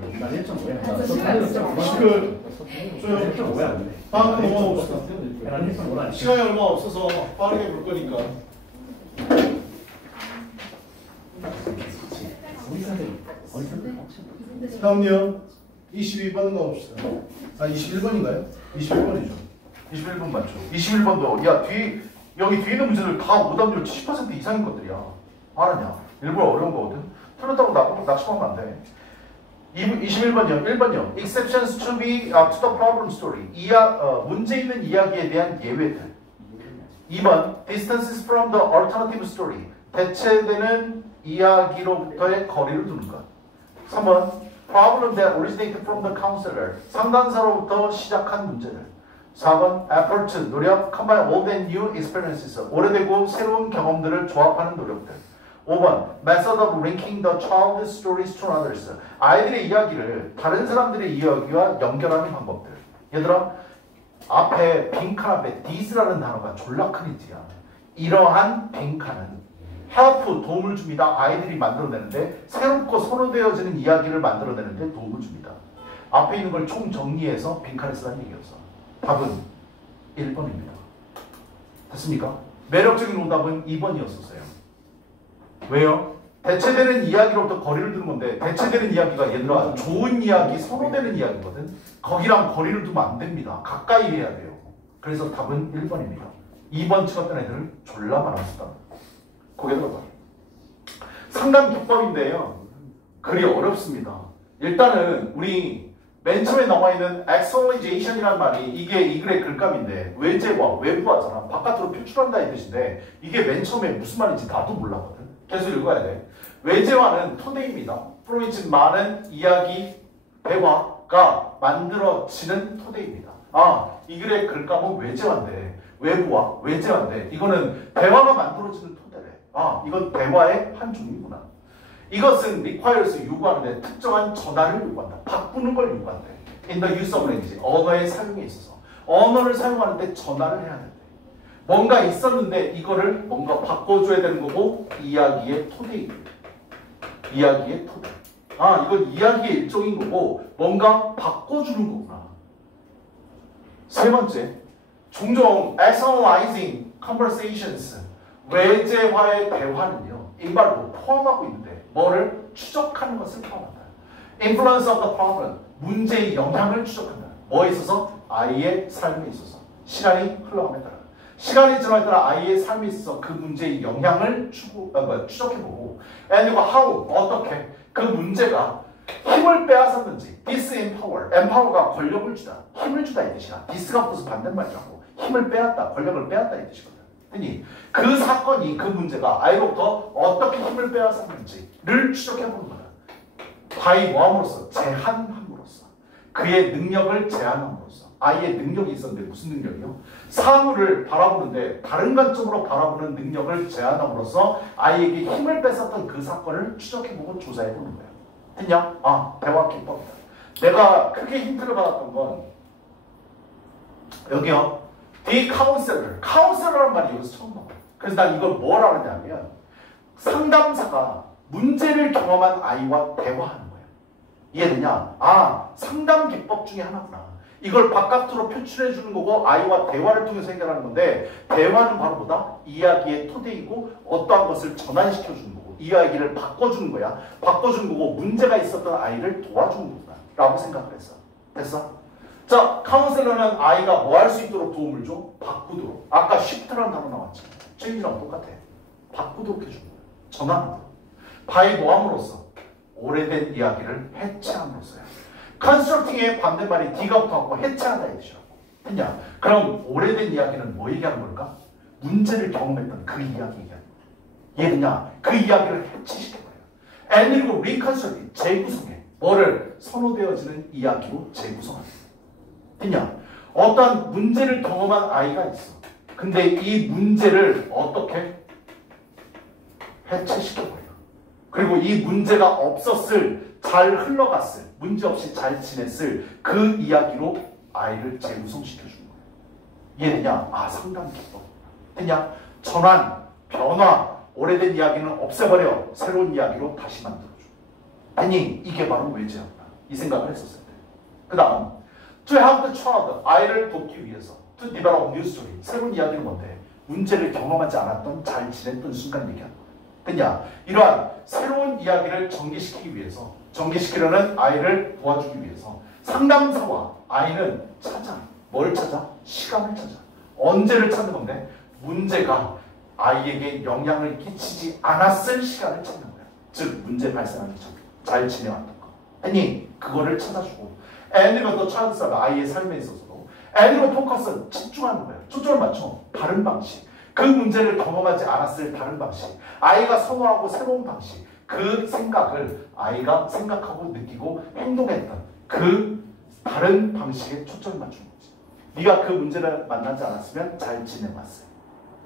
난 1.5야. 지금 1.5야 안 돼. 다음 넘어갑시다. 난 1.5라. 시간이 얼마 없어서 빠르게 볼 거니까. 우리 선생님. 우리 선생님. 다음요. 22번 가봅시다. 아 21번인가요? 21번이죠. 21번 맞죠? 21번도 야 여기 뒤에 있는 문제들 다 오답률 70% 이상인 것들이야. 알았냐? 일부러 어려운 거거든. 틀렸다고 낙심하면 안 돼. 21번이요. 1번이요. Exceptions to the problem story. 문제 있는 이야기에 대한 예외들. 2번. Distances from the alternative story. 대체되는 이야기로부터의 거리를 두는 것. 3번. Problem that originated from the counselor. 상담사로부터 시작한 문제들. 4번. Effort, 노력, combine old and new experiences. 오래되고 새로운 경험들을 조합하는 노력들. 5번. Method of linking the child's stories to others. 아이들의 이야기를 다른 사람들의 이야기와 연결하는 방법들. 얘들아, 앞에 빈칸 앞에 this라는 단어가 졸라 큰 힌트야. 이러한 빈칸은 help, 도움을 줍니다. 아이들이 만들어내는데 새롭고 선호되어지는 이야기를 만들어내는데 도움을 줍니다. 앞에 있는 걸 총 정리해서 빈칸에 쓰라는 얘기였어. 답은 1번입니다. 됐습니까? 매력적인 오답은 2번이었었어요. 왜요? 대체되는 이야기로부터 거리를 두는 건데 대체되는 이야기가 얘들아 좋은 이야기, 선호되는 이야기거든. 거기랑 거리를 두면 안 됩니다. 가까이 해야 돼요. 그래서 답은 1번입니다. 2번 찍었던 애들은 졸라 많았었다. 거기에 들어가. 상담 기법인데요. 그리 어렵습니다. 일단은 우리 맨 처음에 나와 있는 externalization이란 말이 이게 이 글의 글감인데 외제와 외부화잖아. 바깥으로 표출한다 이 뜻인데 이게 맨 처음에 무슨 말인지 나도 몰랐거든. 계속 읽어야 돼. 외제화는 토대입니다. 프로이츠 많은 이야기, 대화가 만들어지는 토대입니다. 이 글의 글감은 외제화인데 외부화, 외제화인데 이거는 대화가 만들어지는 토대래. 이건 대화의 한 종류구나. 이것은 requires 요구하는데 특정한 전환을 요구한다. 바꾸는 걸 요구한대. In the use of language. 언어의 사용에 있어서. 언어를 사용하는데 전환을 해야 된대. 뭔가 있었는데 이거를 뭔가 바꿔줘야 되는 거고 이야기의 토대입니다. 이야기의 토대. 이건 이야기의 일종인 거고 뭔가 바꿔주는 거구나. 세 번째. 종종 externalizing conversations. 외제화의 대화는요. 이 말도 포함하고 있는데 뭐를 추적하는 것을 포함한다. Influence of the problem. 문제의 영향을 추적한다. 뭐에 있어서? 아이의 삶에 있어서. 시간이 흘러감에 따라. 시간이 지남에 따라 아이의 삶에 있어서 그 문제의 영향을 추적해보고 and how, 어떻게 그 문제가 힘을 빼앗았는지 disempower, empower가 권력을 주다, 힘을 주다 이 뜻이야. dis가 무슨 반대말이라고. 힘을 빼앗다, 권력을 빼앗다 이 뜻이거든. 그 사건이, 그 문제가 아이로부터 어떻게 힘을 빼앗았는지를 추적해보는 거다. 바이 뭐함으로써? 제한함으로써. 그의 능력을 제한함으로써. 아이의 능력이 있었는데 무슨 능력이요? 사물을 바라보는데 다른 관점으로 바라보는 능력을 제한함으로써 아이에게 힘을 뺏었던 그 사건을 추적해보고 조사해보는 거예요. 됐냐? 대화 기법이다. 내가 크게 힌트를 받았던 건 여기요. The counselor. counselor라는 말이 여기서 처음 나와요. 그래서 난 이걸 뭐라 하냐면 상담사가 문제를 경험한 아이와 대화하는 거예요. 이해되냐? 상담 기법 중에 하나구나. 이걸 바깥으로 표출해 주는 거고 아이와 대화를 통해서 해결하는 건데 대화는 바로 뭐다? 이야기의 토대이고 어떠한 것을 전환시켜 주는 거고 이야기를 바꿔주는 거야. 바꿔주는 거고 문제가 있었던 아이를 도와주는 거구나 라고 생각을 했어. 됐어? 자, 카운셀러는 아이가 뭐 할 수 있도록 도움을 줘? 바꾸도록. 아까 shift라는 단어 나왔지. change랑 똑같아. 바꾸도록 해주는 거야. 전환하도록. 바이 뭐함으로써? 오래된 이야기를 해체함으로써요. 컨스트럭팅의 반대말이 D가 붙어갖고 해체하다 이 뜻이라고. 했냐? 그럼 오래된 이야기는 뭐 얘기하는 걸까? 문제를 경험했던 그 이야기 얘기하는 거야. 이해되냐? 그 이야기를 해체시켜버려요. And 그리고 reconstruct, 재구성해. 뭐를? 선호되어지는 이야기로 재구성하는 거야. 했냐? 어떤 문제를 경험한 아이가 있어. 근데 이 문제를 어떻게? 해체시켜버려. 그리고 이 문제가 없었을, 잘 흘러갔을, 문제없이 잘 지냈을 그 이야기로 아이를 재구성시켜주는 거예요. 이해되냐? 상담 기법. 됐냐? 전환, 변화, 오래된 이야기는 없애버려. 새로운 이야기로 다시 만들어줘. 아니, 이게 바로 외제화다. 이 생각을 했었어야 돼. 그 다음 to help the child, 아이를 돕기 위해서 to develop new story, 새로운 이야기는 뭔데? 문제를 경험하지 않았던 잘 지냈던 순간 얘기하는 거야. 그냥 이러한 새로운 이야기를 전개시키기 위해서, 전개시키려는 아이를 도와주기 위해서 상담사와 아이는 찾아. 뭘 찾아? 시간을 찾아. 언제를 찾는 건데? 문제가 아이에게 영향을 끼치지 않았을 시간을 찾는 거야. 즉 문제 발생하기 전 잘 지내왔던 거. 아니 그거를 찾아주고 애니가 더 찬스가 아이의 삶에 있어서도 애니로 포커스 집중하는 거야. 초점을 맞춰. 다른 방식. 그 문제를 경험하지 않았을 다른 방식. 아이가 선호하고 새로운 방식. 그 생각을 아이가 생각하고 느끼고 행동했던 그 다른 방식에 초점을 맞춘 거지. 네가 그 문제를 만나지 않았으면 잘 지내왔어요.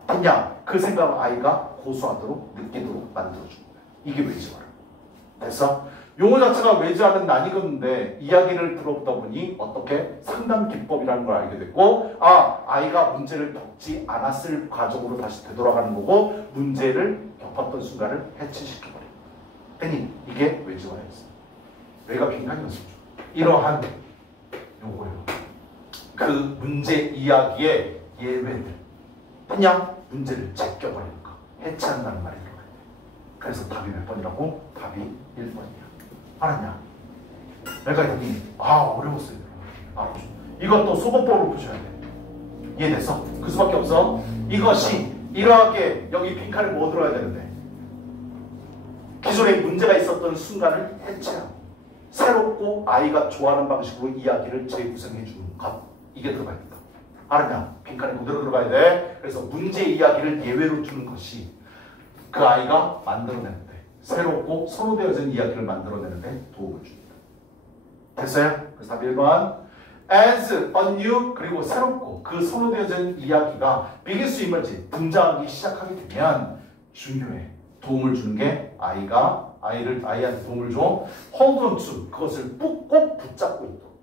그냥 그 생각을 아이가 고수하도록 느끼도록 만들어준 거야. 이게 외지화라. 됐어? 용어 자체가 외지화는 낯익었는데 이야기를 들어보다 보니 어떻게 상담 기법이라는 걸 알게 됐고, 아, 아이가 문제를 겪지 않았을 과정으로 다시 되돌아가는 거고 문제를 겪었던 순간을 해체시켜버린 거야. 아니 이게 외지화였어. 외가 빈칸이었었죠. 이러한 요거예요. 그 문제 이야기의 예외들. 그냥 문제를 제껴버리는 거. 해체한다는 말이 들어가야 돼. 그래서 답이 몇 번이라고? 답이 1번이야. 알았냐? 내가 했더니 어려웠어요. 알았죠. 이것도 소거법으로 푸셔야 돼. 이해됐어? 그 수밖에 없어. 이것이 이러하게 여기 빈칸에 뭐 들어야 되는데 기존에 문제가 있었던 순간을 해체하고 새롭고 아이가 좋아하는 방식으로 이야기를 재구성해 주는 것. 이게 들어가야 된다. 알았냐? 빈칸에 그대로 들어가야 돼. 그래서 문제 이야기를 예외로 주는 것이 그 아이가 만들어내는데 새롭고 선호되어진 이야기를 만들어내는데 도움을 줍니다. 됐어요? 그래서 답 1번 as a new, 그리고 새롭고 그 선호되어진 이야기가 begins to emerge, 등장하기 시작하게 되면 중요해. 도움을 주는 게 아이한테 도움을 줘. hold on to, 그것을 꼭 붙잡고 있도록.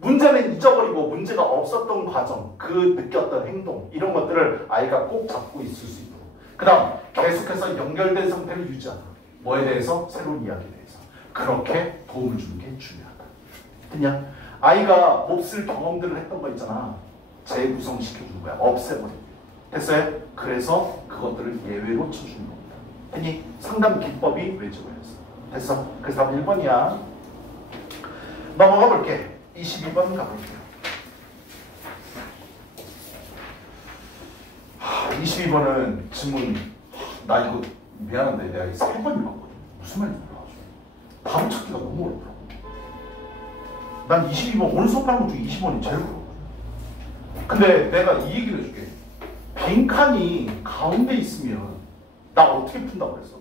문제는 잊어버리고 문제가 없었던 과정, 그 느꼈던 행동, 이런 것들을 아이가 꼭 잡고 있을 수 있도록. 그 다음 계속해서 연결된 상태를 유지하도록. 뭐에 대해서? 새로운 이야기에 대해서. 그렇게 도움을 주는 게 중요하다. 그냥 아이가 몹쓸 경험들을 했던 거 있잖아. 재구성시켜주는 거야. 없애버려. 됐어요? 그래서 그것들을 예외로 쳐주는 겁니다. 아니 상담 기법이 외주어였어. 됐어? 그래서 답은 1번이야. 넘어가 볼게. 22번 가볼게요. 22번은 질문, 나 이거 미안한데 내가 3번 읽었거든. 무슨 말인지 몰라가지고 답을 찾기가 너무 어렵더라고. 난 22번 오늘 수업하는 것 중에 20번이 제일 어려워. 근데 내가 이 얘기를 해줄게. 빈칸이 가운데 있으면 나 어떻게 푼다고 그랬어?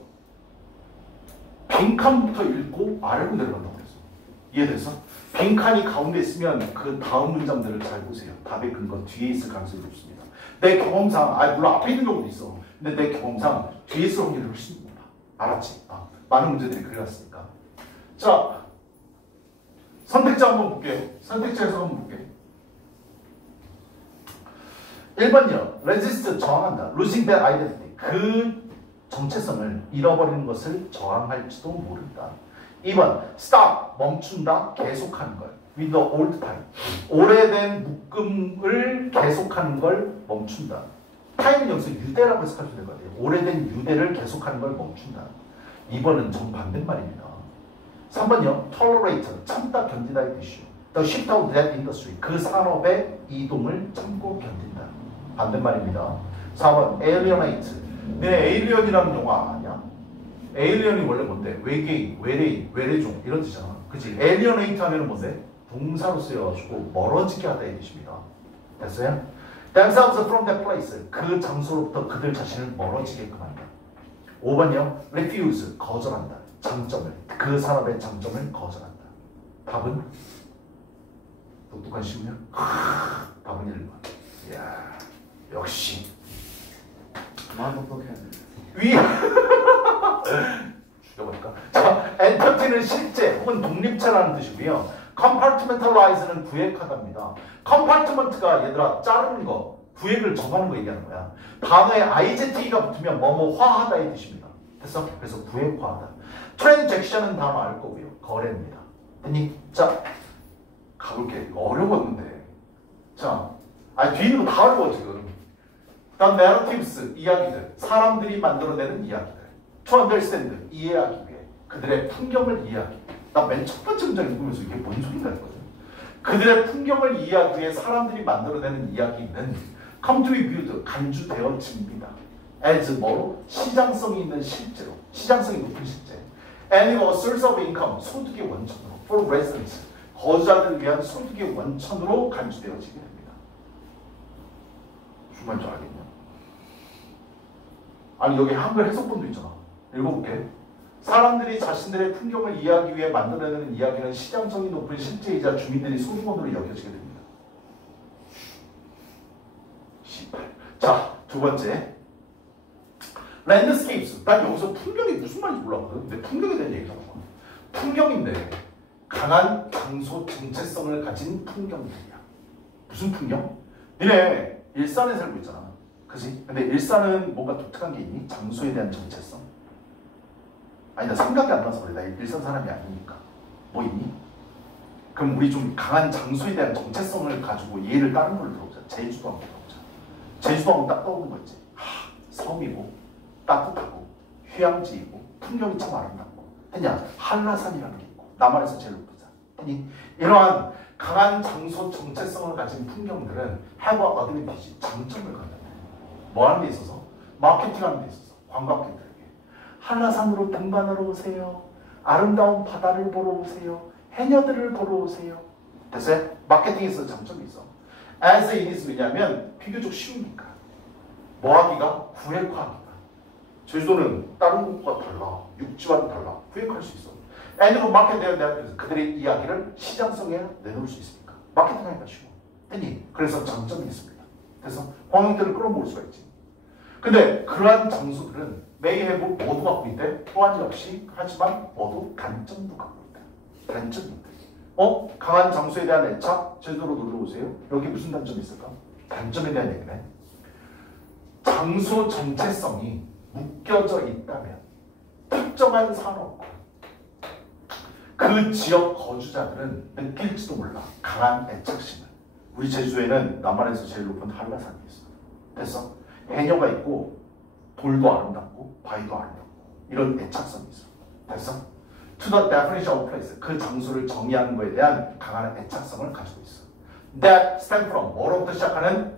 빈칸부터 읽고 아래로 내려간다고 그랬어. 이해됐어? 빈칸이 가운데 있으면 그 다음 문장들을 잘 보세요. 답의 근거 뒤에 있을 가능성이 높습니다. 내 경험상, 물론 앞에 있는 경우도 있어. 근데 내 경험상 뒤에 있을 확률이 훨씬 높아. 알았지? 많은 문제들이 그래왔으니까. 자, 선택자 한번 볼게요. 선택자에서 한번 볼게요. 1번이요. resist, 저항한다. losing their identity. 그 정체성을 잃어버리는 것을 저항할지도 모른다. 2번, stop, 멈춘다, 계속하는 걸. with the old time. 오래된 묶음을 계속하는 걸 멈춘다. 타임은 여기서 유대라고 해석하시면 될 것 같아요. 오래된 유대를 계속하는 걸 멈춘다. 2번은 정반대말입니다. 3번이요. tolerate, 참다, 견디다의 뜻이요. the shift of that industry. 그 산업의 이동을 참고 견딘다. 반대말입니다. 4번, alienate. 내 에일리언이라는 영화 아니야? 에일리언이 원래 뭔데? 외계인, 외래인, 외래종 이런 뜻이잖아. 그치? alienate 하면 뭔데? 동사로 쓰여가지고 멀어지게 하다 이 뜻입니다. 됐어요? themselves from that place. 그 장소로부터 그들 자신을 멀어지게끔 한다. 5번이요. refuse, 거절한다. 장점을, 그 산업의 장점을 거절한다. 답은? 똑똑한 시우면? 답은 1번. 이야, 역시. 똑똑해. 죽여버릴까? 자, 엔터티는 실제 혹은 독립체라는 뜻이고요. compartmentalize는 구획하다입니다. compartment가 얘들아 자르는 거, 구획을 정하는 거 얘기하는 거야. 단어에 IZT가 붙으면 뭐뭐화하다의 뜻입니다. 됐어? 그래서 구획화하다. transaction은 단어 알 거고요. 거래입니다. 됐니? 자, 가볼게. 이거 어려웠는데. 자, 뒤에 있는 거 다 어려워, 지금. The narratives, 이야기들. 사람들이 만들어내는 이야기들. To understand, 이해하기 위해. 그들의 풍경을 이해하기 위해. 나 맨 첫 번째 문장 읽으면서 이게 뭔 소린가 했거든. 그들의 풍경을 이해하기 위해 사람들이 만들어내는 이야기는 come to be viewed, 간주되어집니다. as 뭐로? 시장성이 있는 실제로. 시장성이 높은 실제. and a source of income, 소득의 원천으로. for residents, 거주자들을 위한 소득의 원천으로 간주되어지게 됩니다. 무슨 말인지 알겠냐? 아니 여기 한글 해석본도 있잖아. 읽어볼게. 사람들이 자신들의 풍경을 이해하기 위해 만들어내는 이야기는 시장성이 높은 실제이자 주민들이 소유원으로 여겨지게 됩니다. 18. 자, 두 번째. 랜드스케이프스. 난 여기서 풍경이 무슨 말인지 몰랐거든. 근데 풍경에 대한 얘기가 나와. 풍경인데 강한 장소 정체성을 가진 풍경들이야. 무슨 풍경? 니네 일산에 살고 있잖아. 그지? 근데 일산은 뭔가 독특한 게 있니? 장소에 대한 정체성? 아니 나 생각이 안 나서 그래. 나 일산 사람이 아니니까. 뭐 있니? 그럼 우리 좀 강한 장소에 대한 정체성을 가지고 얘를 다른 걸로 들어보자. 제주도 한번 들어보자. 제주도 하면 딱 떠오르는 거 있지. 섬이고 따뜻하고 휴양지이고 풍경이 참 아름답고. 했냐? 한라산이라는 게 있고 남한에서 제일 높잖아. 했니? 이러한 강한 장소 정체성을 가진 풍경들은 have a advantage, 장점을 갖는다. 뭐 하는 데 있어서? 마케팅하는 데 있어서 관광객들에게 한라산으로 등반하러 오세요. 아름다운 바다를 보러 오세요. 해녀들을 보러 오세요. 됐어요? 마케팅에서 장점이 있어. as it is 왜냐면 비교적 쉬우니까. 뭐 하기가? 구획화하기가. 제주도는 다른 곳과 달라. 육지와는 달라. 구획할 수 있어. and the market 대한 그들의 이야기를 시장성에 내놓을 수 있으니까. 마케팅하기가 쉬워. 됐니? 그래서 장점이 있습니다. 그래서 관광객들을 끌어모을 수가 있지. 근데 그러한 장소들은 may have 모두 갖고 있대. 또한 역시 하지만 모두 단점도 갖고 있다. 단점이 있다. 강한 장소에 대한 애착, 제주도로 놀러 오세요. 여기 무슨 단점이 있을까? 단점에 대한 얘기네. 장소 정체성이 묶여져 있다면 특정한 산업과 그 지역 거주자들은 느낄지도 몰라. 강한 애착심을. 우리 제주도에는 남한에서 제일 높은 한라산이 있어. 됐어? 해녀가 있고 돌도 아름답고 바위도 아름답고 이런 애착성이 있어. 됐어? To the definition of place, 그 장소를 정의하는 것에 대한 강한 애착성을 가지고 있어. That stem from, 뭐로부터 시작하는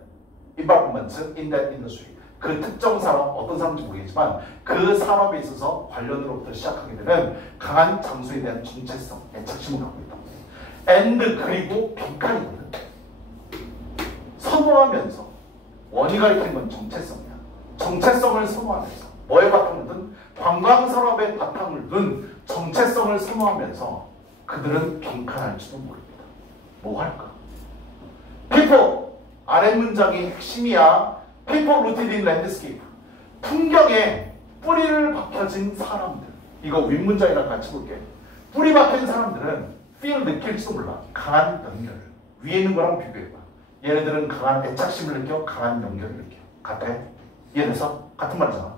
involvement in that industry. 그 특정 산업, 어떤 산업인지 모르겠지만 그 산업에 있어서 관련으로부터 시작하게 되는 강한 장소에 대한 정체성, 애착심을 갖고 있다. And 그리고 빈칸이거든. 선호하면서 원이 가리키는 건 정체성이야. 정체성을 선호하면서 뭐에 바탕을 둔? 관광산업에 바탕을 둔 정체성을 선호하면서 그들은 빈칸할지도 모릅니다. 뭐 할까? people, 아래 문장이 핵심이야. people rooted in landscape, 풍경에 뿌리를 박혀진 사람들. 이거 윗문장이랑 같이 볼게. 뿌리 박힌 사람들은 feel, 느낄지도 몰라. 강한 연결. 위에 있는 거랑 비교해봐. 얘네들은 강한 애착심을 느껴, 강한 연결을 느껴. 같아? 이해돼서? 같은 말이잖아.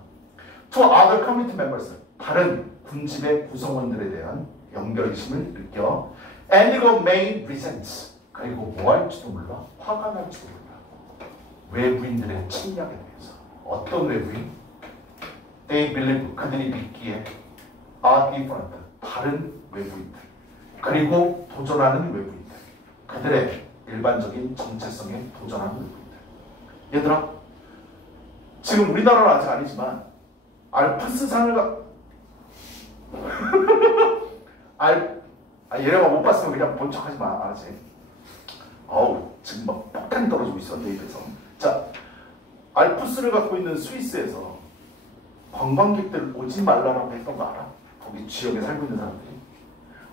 To other community members, 다른 군집의 구성원들에 대한 연결심을 느껴. And it may resent, 그리고 뭐 할지도 몰라? 화가 날지도 몰라. 외부인들의 침략에 대해서. 어떤 외부인? They believe, 그들이 믿기에 are different, 다른 외부인들. 그리고 도전하는 외부인들. 그들의 일반적인 정체성에 도전하는 외부인들. 얘들아, 지금 우리나라는 아직 아니지만 알프스산을 얘네가 못 봤으면 그냥 본 척하지 마. 알았지? 아우, 지금 막 폭탄이 떨어지고 있어, 내 입에서. 자, 알프스를 갖고 있는 스위스에서 관광객들 오지 말라라고 했던 거 알아? 거기 지역에 살고 있는 사람들이.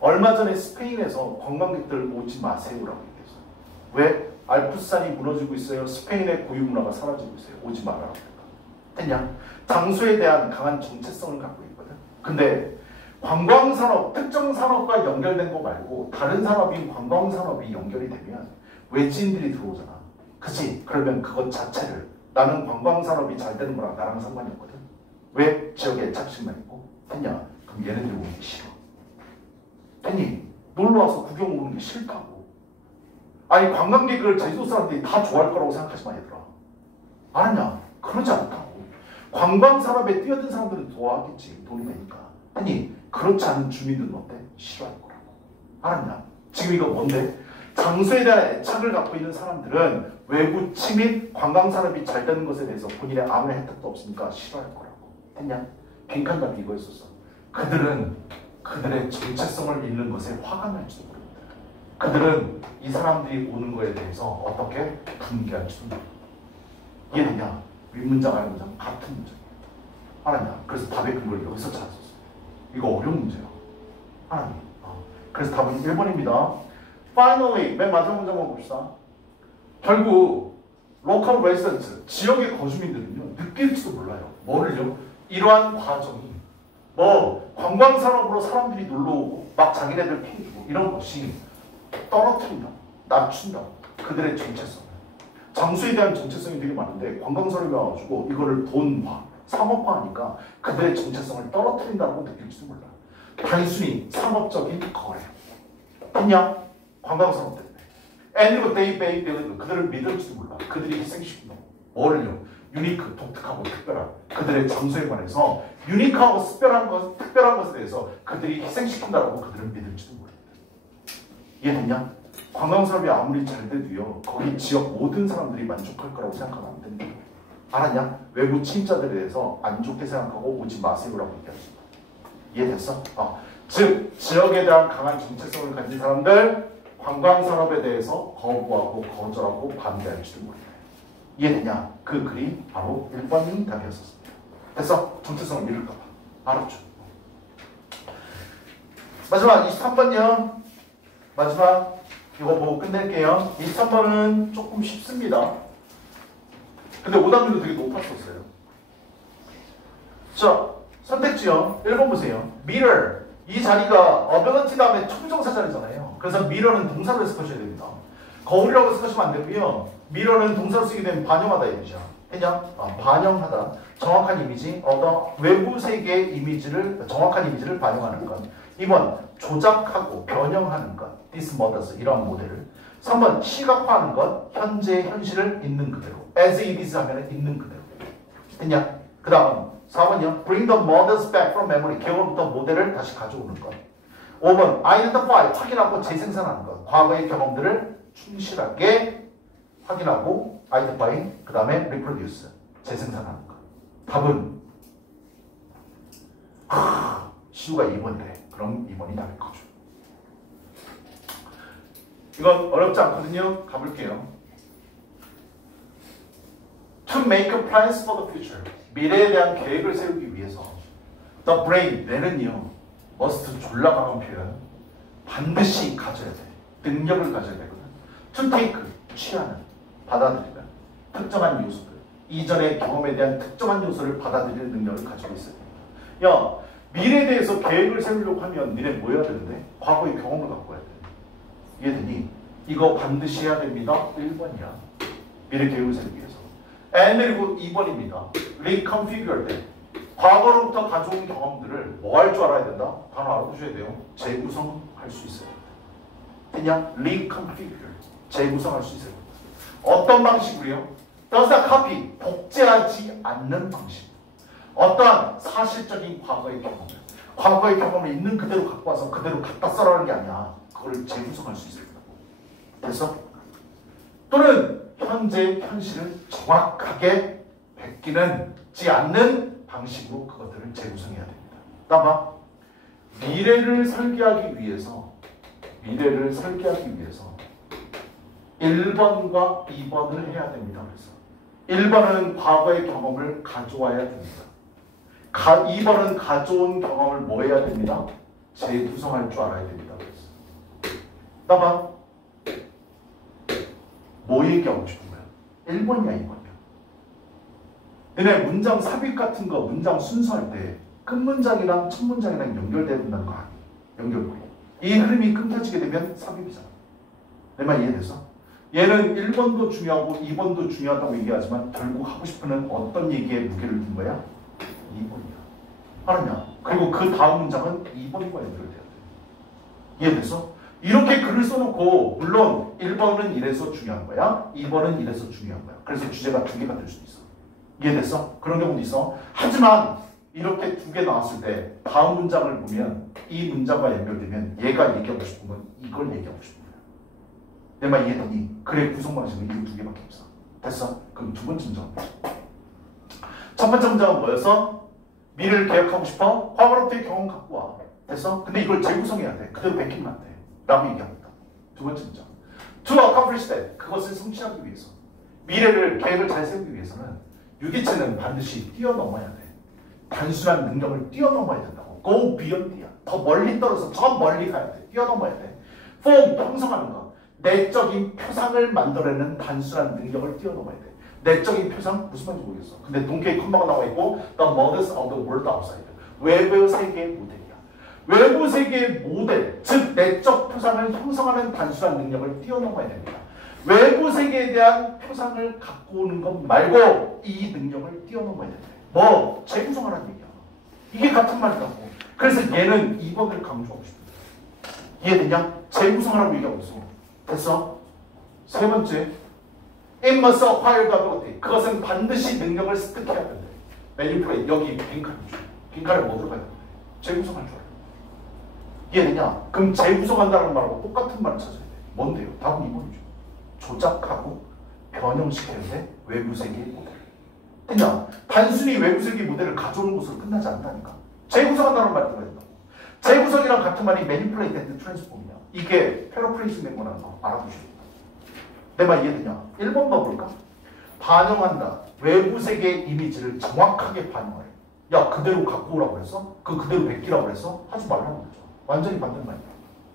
얼마 전에 스페인에서 관광객들 오지 마세요라고 얘기했어. 왜? 알프스산이 무너지고 있어요. 스페인의 고유 문화가 사라지고 있어요. 오지 말라라고 했다. 했냐? 장소에 대한 강한 정체성을 갖고 있거든. 근데 관광산업, 특정 산업과 연결된 거 말고 다른 산업인 관광산업이 연결이 되면 외지인들이 들어오잖아. 그치? 그러면 그것 자체를 나는 관광산업이 잘 되는 거랑 나랑 상관이 없거든. 왜? 지역에 애착심만 있고. 했냐? 그럼 얘네들이 오기 싫어. 했니? 놀러와서 구경 오는 게 싫다고. 아니 관광객을 제주도 사람들이 다 좋아할 거라고 생각하지 마 얘들아. 알았냐? 그러지 않다고. 관광산업에 뛰어든 사람들은 좋아하겠지. 돈이 되니까. 아니 그렇지 않은 주민들은 어때? 싫어할 거라고. 알았냐? 지금 이거 뭔데? 장소에 대한 애착을 갖고 있는 사람들은 외부 침입, 관광산업이 잘 되는 것에 대해서 본인의 아무런 혜택도 없으니까 싫어할 거라고. 했냐? 빈칸답이 이거였었어. 그들은 그들의 정체성을 잃는 것에 화가 날지도 모릅니다. 그들은 이 사람들이 오는 거에 대해서 어떻게 분개할지도 모릅니다. 이해되냐? 윗문장 아랫문장 같은 문장이에요. 알았냐? 그래서 답의 근거를 여기서 찾았었어요. 이거 어려운 문제야. 알았니? 그래서 답은 1번입니다. Finally, 맨 마지막 문장만 봅시다. 결국 local residents, 지역의 거주민들은요 느낄지도 몰라요. 뭐를요? 이러한 과정이 관광산업으로 사람들이 놀러오고 막 자기네들 피해주고 이런 것이 떨어뜨린다, 낮춘다. 그들의 정체성. 장소에 대한 정체성이 되게 많은데 관광산업이 와가지고 이거를 돈화, 상업화하니까 그들의 정체성을 떨어뜨린다고 느낄지도 몰라. 단순히 상업적인 거래. 그냥 관광산업 때문에. And they pay billion. 그들을 믿을지도 몰라. 그들이 희생시킨다. 뭐를요? 유니크, 독특하고 특별한. 그들의 장소에 관해서 유니크하고 특별한 것에 대해서 그들이 희생시킨다라고 그들을 믿을지도 모릅니다. 이해됐냐? 관광산업이 아무리 잘 돼도요 거기 지역 모든 사람들이 만족할 거라고 생각하면 안 된다. 알았냐? 외부 침입자들에 대해서 안 좋게 생각하고 오지 마세요라고 얘기하십니다. 이해됐어? 즉 지역에 대한 강한 정체성을 가진 사람들 관광산업에 대해서 거부하고 거절하고 반대할지도 모릅니다. 이해되냐? 그 글이 바로 1번 답이었습니다. 됐어? 정체성을 잃을까 봐. 알았죠? 마지막 23번이요. 마지막 이거 보고 끝낼게요. 23번은 조금 쉽습니다. 근데 오답률도 되게 높았었어요. 자, 선택지요. 1번 보세요. mirror. 이 자리가 ability 다음에 초부정사 자리잖아요. 그래서 mirror는 동사로 해석하셔야 됩니다. 거울이라고 해석하시면 안 되고요. mirror는 동사로 쓰게 되면 반영하다 이미지야. 했냐? 반영하다. 정확한 이미지, 외부 세계의 이미지를, 정확한 이미지를 반영하는 것. 2번, 조작하고 변형하는 것. this models, 이런 모델을. 3번, 시각화하는 것. 현재의 현실을 있는 그대로. as it is 하면 있는 그대로. 했냐? 그 다음 4번이요. bring the models back from memory. 기억으로부터 모델을 다시 가져오는 것. 5번, identify. 확인하고 재생산하는 것. 과거의 경험들을 충실하게 확인하고 identify, 그 다음에 reproduce, 재생산하는 것. 답은 시우가 2번이래. 그럼 2번이 답일 거죠. 이건 어렵지 않거든요. 가볼게요. To make plans for the future. 미래에 대한 계획을 세우기 위해서 the brain, 뇌는요 must, 졸라 강한 표현, 반드시 가져야 돼. 능력을 가져야 되거든. To take, 취하는, 받아들이는 특정한 요소들, 이전의 경험에 대한 특정한 요소를 받아들이는 능력을 가지고 있어야 돼. 야, 미래에 대해서 계획을 세우려고 하면 니네 뭐 해야 되는데? 과거의 경험을 갖고 와야 돼. 이해되니? 이거 반드시 해야 됩니다. 1번이야. 미래 계획을 세우기 위해서. and 그리고 2번입니다. reconfigure 때 과거로부터 가져온 경험들을 뭐 할 줄 알아야 된다? 바로 알아두셔야 돼요. 재구성할 수 있어요. 그냥 reconfigure, 재구성할 수 있어요. 어떤 방식으로요? does not copy, 복제하지 않는 방식. 어떠한 사실적인 과거의 경험을 있는 그대로 갖고 와서 그대로 갖다 써라는 게 아니야. 그걸 재구성할 수 있어요. 됐어? 또는 현재 현실을 정확하게 베끼지 않는 방식으로 그것들을 재구성해야 됩니다. 따마 미래를 설계하기 위해서 1번과 2번을 해야 됩니다. 그래서 1번은 과거의 경험을 가져와야 됩니다. 2번은 가져온 경험을 뭐 해야 됩니다? 재구성할 줄 알아야 됩니다. 그래서 따마 뭐 얘기하고 싶은 거야? 1번이야, 2번이야. 너네 문장 삽입 같은 거 문장 순서할 때 끝문장이랑 첫 문장이랑 연결돼야 된다는 거 아니야? 연결고리. 이 흐름이 끊겨지게 되면 삽입이잖아. 내 말 이해됐어? 얘는 1번도 중요하고 2번도 중요하다고 얘기하지만 결국 하고 싶은 어떤 얘기에 무게를 둔 거야? 2번이야. 알았냐? 그리고 그 다음 문장은 2번과 연결돼야 돼. 이해됐어? 이렇게 글을 써놓고 물론 1번은 이래서 중요한 거야. 2번은 이래서 중요한 거야. 그래서 주제가 두 개가 될 수도 있어. 이해됐어? 그런 경우도 있어. 하지만 이렇게 두 개 나왔을 때 다음 문장을 보면 이 문장과 연결되면 얘가 얘기하고 싶은 건 이걸 얘기하고 싶은 거야. 내 말 이해되니? 글의 구성 방식은 이 두 개밖에 없어. 됐어? 그럼 두 번째 문장. 첫 번째 문장은 뭐였어? 미래를 계획하고 싶어? 과거로부터의 경험 갖고 와. 됐어? 근데 이걸 재구성해야 돼. 그대로 베끼면 안 돼. 라고 얘기합니다. 두 번째 문장. To accomplish that. 그것을 성취하기 위해서. 미래를 계획을 잘 세우기 위해서는 유기체는 반드시 뛰어넘어야 돼. 단순한 능력을 뛰어넘어야 된다고. Go beyond야. 더 멀리 떨어서 저 멀리 가야 돼. 뛰어넘어야 돼. Form, 형성하는 거. 내적인 표상을 만들어내는 단순한 능력을 뛰어넘어야 돼. 내적인 표상? 무슨 말인지 모르겠어. 근데 동계에 컴마가 나와 있고 The models of the world outside. 외부 세계의 모델이야. 외부 세계의 모델, 즉 내적 표상을 형성하는 단순한 능력을 뛰어넘어야 됩니다. 외부 세계에 대한 표상을 갖고 오는 것 말고 이 능력을 뛰어넘어야 된다. 뭐? 재구성하라는 얘기야. 이게 같은 말이라고. 그래서 얘는 2번을 강조하고 싶습니다. 이해되냐? 재구성하라고 얘기하고 있어. 됐어? 세 번째. It must acquire the ability. 그것은 반드시 능력을 습득해야 된다. manipulate. 여기 빈칸이죠. 빈칸에 뭐 들어가야 돼? 재구성할 줄 알아. 이해되냐? 그럼 재구성한다는 말하고 똑같은 말을 찾아야 돼. 뭔데요? 답은 2번이죠. 조작하고 변형시키는데 외부 세계의 모델. 그냥 단순히 외부 세계의 모델을 가져오는 것으로 끝나지 않다니까. 재구성한다는 말이 들어야 된다고. 재구성이랑 같은 말이 manipulate and transform이야. 이게 패러프레이징 된 거라는 거 알아두시고. 내 말 이해되냐? 1번 봐볼까? 반영한다. 외부 세계의 이미지를 정확하게 반영해. 야, 그대로 갖고 오라고 했어? 그대로 베끼라고 했어? 하지 말라고 그랬죠. 완전히 반대말이야.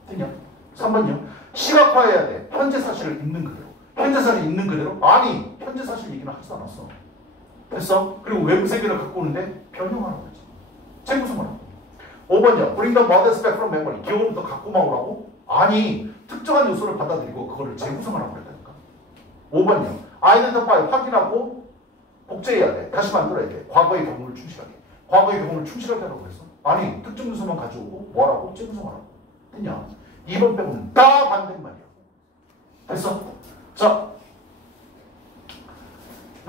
되냐? 3번이요. 시각화해야 돼. 현재 사실을 있는 그대로. 현재 사실을 있는 그대로? 아니, 현재 사실 얘기는 하지도 않았어. 됐어? 그리고 외부 세계를 갖고 오는데 변형하라고 했죠. 재구성하라고. 5번이요. Bring the models back from memory. 기억으로부터 갖고 오라고? 아니, 특정한 요소를 받아들이고 그거를 재구성하라고 했다니까. 5번이요. Identify. 확인하고 복제해야 돼. 다시 만들어야 돼. 과거의 경험을 충실하게. 과거의 경험을 충실하게 하라고 했어. 아니, 특정 요소만 가져오고 뭐라고? 재구성하라고. 됐냐? 2번 빼고는 다 반대말이야. 됐어? 자,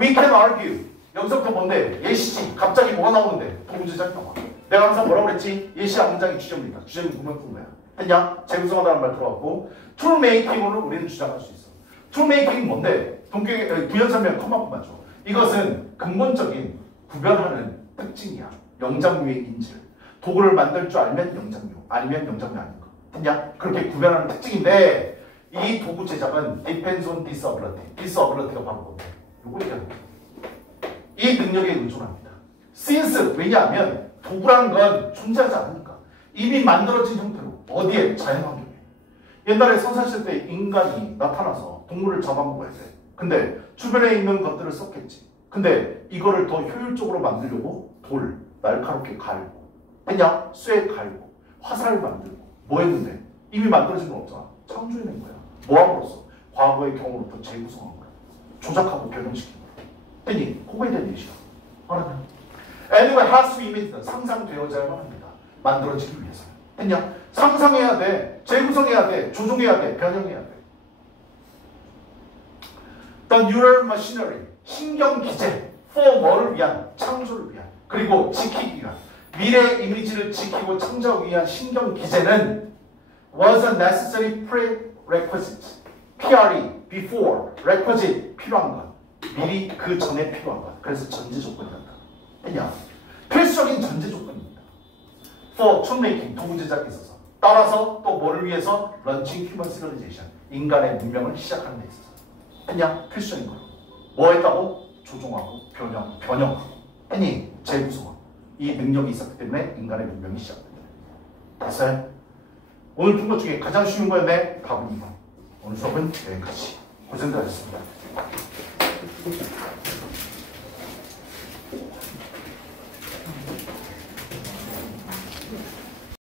we can argue. 여기서부터 뭔데? 예시지. 갑자기 뭐가 나오는데? 도구제작이 나와. 내가 항상 뭐라고 그랬지? 예시와 문장이 주제입니다. 주제는 보면 푼 거야. 됐냐? 재구성하다는 말 들어왔고 tool making으로 우리는 주장할 수 있어. tool making 뭔데? 부연설명 컴마만 맞죠. 이것은 근본적인 구별하는 특징이야. 영장류의 인질. 도구를 만들 줄 알면 영장류, 아니면 영장류 아닌 거. 됐냐? 그렇게 구별하는 특징인데 이 도구 제작은 depends on disability. disability가 바로 뭔데? 요거 얘기하는 거야. 이 능력에 의존합니다. since 왜냐하면 도구라는 건 존재하지 않으니까 이미 만들어진 형태로 어디에? 자연환경에. 옛날에 선사시대 때 인간이 나타나서 동물을 잡아먹어야 돼. 근데 주변에 있는 것들을 썼겠지. 근데 이거를 더 효율적으로 만들려고 돌, 날카롭게 갈고 그냥 쇠 갈고 화살을 만들고 뭐 했는데 이미 만들어진 건 없잖아. 창조해낸 거야. 뭐함으로써? 과거의 경우로부터 재구성한 거야. 조작하고 변형시킨 거야. 됐니? 그거에 대한 예시야. 알았냐? Anyway has to be made. 상상되어져야만 합니다. 만들어지기 위해서. 됐냐? 상상해야 돼. 재구성해야 돼. 조종해야 돼. 변형해야 돼. The neural machinery. 신경기제. for 뭐를 위한? 창조를 위한. 그리고 지키기 위한. 미래의 이미지를 지키고 창조하기 위한 신경기제는 was a necessary prerequisite. PRE, before, requisite, 필요한 것. 미리 그 전에 필요한 것. 그래서 전제 조건이란다. 왜냐? 필수적인 전제 조건입니다. For toolmaking, 도구 제작에 있어서. 따라서 또 뭐를 위해서? Launching human civilization, 인간의 문명을 시작하는 데 있어서. 왜냐? 필수적인 거. 뭐 했다고? 조종하고 변형하고. 아니, 재구성하고. 이 능력이 있었기 때문에 인간의 문명이 시작됩니다. 됐어요? 오늘 푼 것 중에 가장 쉬운 거였네. 답은 2번. 오늘 수업은 여기까지. 고생들 하셨습니다.